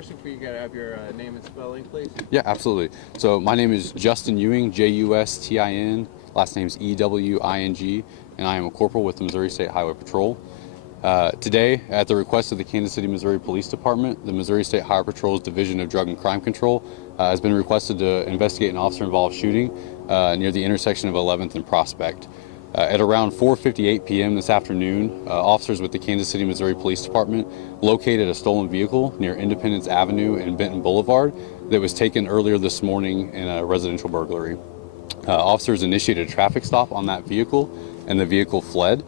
First thing for you, gotta have your name and spelling, please. Yeah, absolutely. So my name is Justin Ewing, Justin. Last name is Ewing, and I am a corporal with the Missouri State Highway Patrol. Today, at the request of the Kansas City, Missouri Police Department, the Missouri State Highway Patrol's Division of Drug and Crime Control has been requested to investigate an officer-involved shooting near the intersection of 11th and Prospect. At around 4:58 p.m. this afternoon, officers with the Kansas City, Missouri Police Department located a stolen vehicle near Independence Avenue and Benton Boulevard that was taken earlier this morning in a residential burglary. Officers initiated a traffic stop on that vehicle, and the vehicle fled.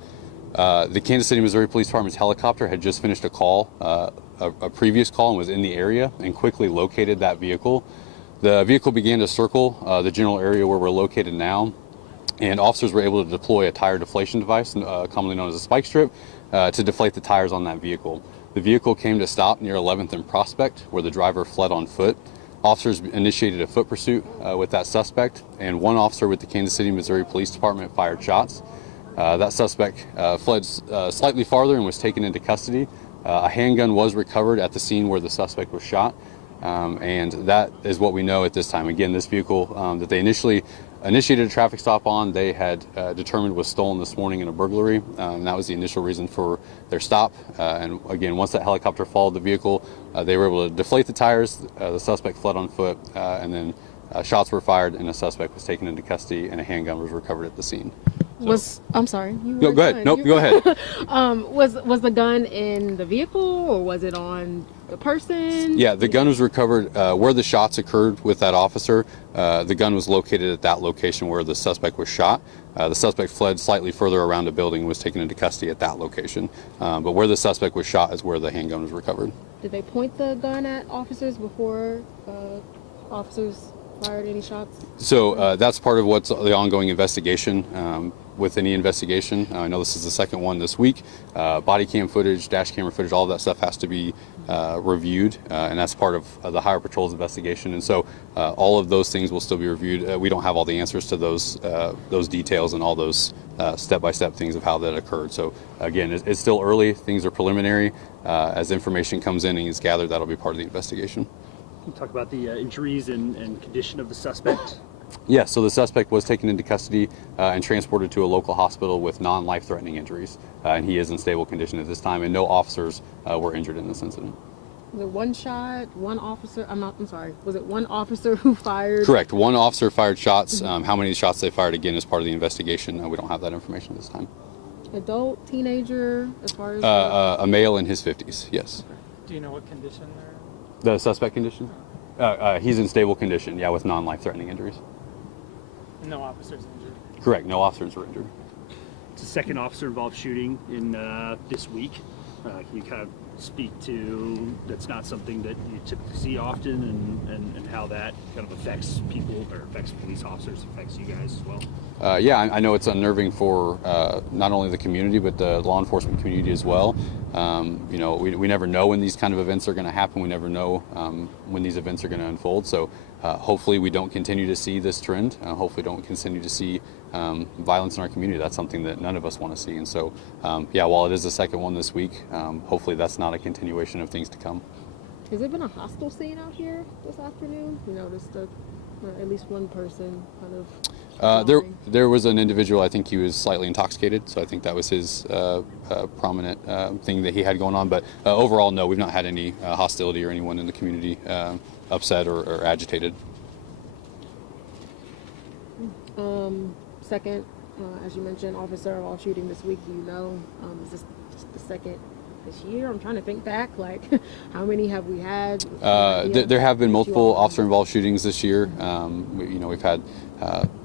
The Kansas City, Missouri Police Department's helicopter had just finished a call, a previous call, and was in the area and quickly located that vehicle. The vehicle began to circle the general area where we're located now, and officers were able to deploy a tire deflation device, commonly known as a spike strip, to deflate the tires on that vehicle. The vehicle came to stop near 11th and Prospect, where the driver fled on foot. Officers initiated a foot pursuit with that suspect, and one officer with the Kansas City, Missouri Police Department fired shots. That suspect fled slightly farther and was taken into custody. A handgun was recovered at the scene where the suspect was shot, and that is what we know at this time. Again, this vehicle that they initially initiated a traffic stop on, they had determined was stolen this morning in a burglary. That was the initial reason for their stop. And again, once that helicopter followed the vehicle, they were able to deflate the tires. The suspect fled on foot, and then shots were fired, and the suspect was taken into custody, and a handgun was recovered at the scene. I'm sorry. Go ahead. Nope, go ahead. Was the gun in the vehicle, or was it on the person? Yeah, the gun was recovered where the shots occurred with that officer. The gun was located at that location where the suspect was shot. The suspect fled slightly further around the building and was taken into custody at that location. But where the suspect was shot is where the handgun was recovered. Did they point the gun at officers before officers fired any shots? So that's part of what's the ongoing investigation. With any investigation, I know this is the second one this week. Body cam footage, dash camera footage, all of that stuff has to be reviewed, and that's part of the Highway Patrol's investigation. And so all of those things will still be reviewed. We don't have all the answers to those details and all those step-by-step things of how that occurred. So again, it's still early. Things are preliminary. As information comes in and is gathered, that'll be part of the investigation. Can you talk about the injuries and condition of the suspect? Yes, so the suspect was taken into custody and transported to a local hospital with non-life-threatening injuries, and he is in stable condition at this time, and no officers were injured in this incident. Was it one shot, one officer? I'm sorry. Was it one officer who fired? Correct. One officer fired shots. How many shots they fired, again, is part of the investigation. We don't have that information at this time. Adult, teenager, as far as? A male in his 50s, yes. Okay. Do you know what condition they're in? The suspect condition? He's in stable condition, yeah, with non-life-threatening injuries. No officers injured. Correct. No officers were injured. It's a second officer-involved shooting in this week. Can you kind of speak to, that's not something that you typically see often, and how that kind of affects people, or affects police officers, affects you guys as well? Yeah, I know it's unnerving for not only the community, but the law enforcement community as well. You know, we never know when these kind of events are going to happen. We never know when these events are going to unfold. So hopefully we don't continue to see this trend. Hopefully don't continue to see violence in our community. That's something that none of us want to see. And so, yeah, while it is the second one this week, hopefully that's not a continuation of things to come. Has there been a hostile scene out here this afternoon? You noticed at least one person kind of... There was an individual, I think he was slightly intoxicated, so I think that was his prominent thing that he had going on. But overall, no, we've not had any hostility or anyone in the community upset or agitated. Second, as you mentioned, officer-involved shooting this week. Do you know, is this just the second this year? I'm trying to think back, like how many have we had? There have been multiple officer-involved shootings this year. We've had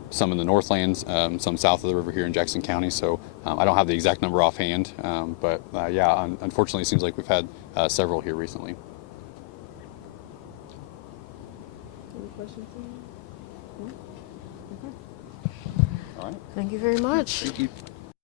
some in the Northlands, some south of the river here in Jackson County. So I don't have the exact number offhand, but yeah, unfortunately, it seems like we've had several here recently. Any questions? No? Okay. All right. Thank you very much. Thank you.